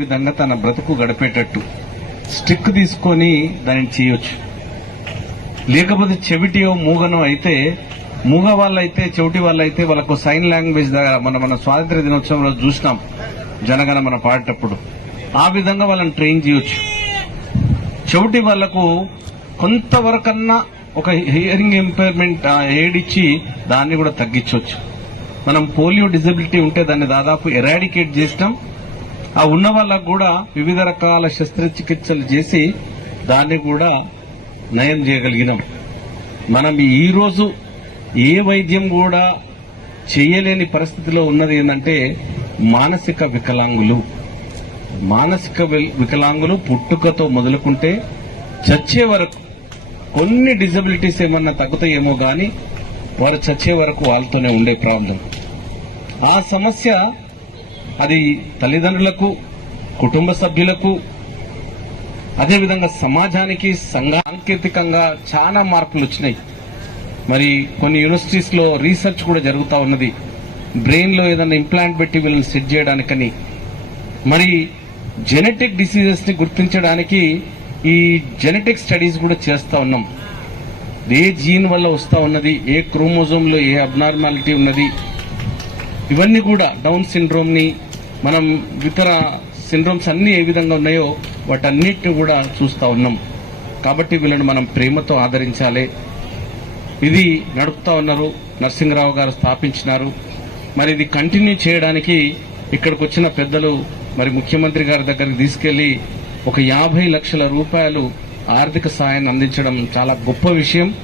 విధంగా తన బ్రతుకు గడిపేటట్టు. స్టిక్ తీసుకొని దానిని చేయొచ్చు. లేకపోతే చెవిటియో మూగనో అయితే మూగ వాళ్ళైతే చెవిటి వాళ్ళైతే వాళ్ళకు సైన్ లాంగ్వేజ్ దగ్గర మన మన స్వాతంత్ర దినోత్సవం రోజు చూసినాం జనగణ మనం పాడేటప్పుడు. ఆ విధంగా వాళ్ళని ట్రైన్ చేయొచ్చు. చెవిటి వాళ్ళకు కొంతవరకన్నా ఒక హియరింగ్ ఇంపైర్మెంట్ ఎయిడ్ ఇచ్చి దాన్ని కూడా తగ్గించవచ్చు మనం పోలియో డిజబిలిటీ ఉంటే దాన్ని దాదాపు ఎరాడికేట్ చేసినాం. ఆ ఉన్న వాళ్ళకు కూడా వివిధ రకాల శస్త్రచికిత్సలు చేసి దాన్ని కూడా నయం చేయగలిగినాం. మనం ఈరోజు ఏ వైద్యం కూడా చేయలేని పరిస్థితిలో ఉన్నది ఏంటంటే మానసిక వికలాంగులు. మానసిక వికలాంగులు పుట్టుకతో మొదలుకుంటే చచ్చే వరకు కొన్ని డిజబిలిటీస్ ఏమన్నా తగ్గుతాయేమో కానీ వారు చచ్చే వరకు వాళ్ళతోనే ఉండే ప్రాబ్లం. ఆ సమస్య అది తల్లిదండ్రులకు కుటుంబ సభ్యులకు అదేవిధంగా సమాజానికి సంఘ సాంకేతికంగా చాలా మార్పులు వచ్చినాయి. మరి కొన్ని యూనివర్సిటీస్లో రీసెర్చ్ కూడా జరుగుతూ ఉన్నది. బ్రెయిన్లో ఏదైనా ఇంప్లాంట్ పెట్టి వీళ్ళని సెట్ చేయడానికని. మరి జెనెటిక్ డిసీజెస్ని గుర్తించడానికి ఈ జెనెటిక్ స్టడీస్ కూడా చేస్తూ ఉన్నాం. ఏ జీన్ వల్ల వస్తూ ఉన్నది? ఏ క్రోమోజోమ్లో ఏ అబ్నార్మాలిటీ ఉన్నది? ఇవన్నీ కూడా డౌన్ సిండ్రోమ్ని మనం ఇతర సిండ్రోమ్స్ అన్ని ఏ విధంగా ఉన్నాయో వాటన్నిటిని కూడా చూస్తా ఉన్నాం. కాబట్టి వీళ్ళని మనం ప్రేమతో ఆదరించాలి. ఇది నడుపుతా ఉన్నారు నరసింహరావు గారు స్థాపించినారు. మరి ఇది కంటిన్యూ చేయడానికి ఇక్కడికి వచ్చిన పెద్దలు మరి ముఖ్యమంత్రి గారి దగ్గరికి తీసుకెళ్ళి ఒక యాభై లక్షల రూపాయలు ఆర్థిక సాయాన్ని అందించడం చాలా గొప్ప విషయం.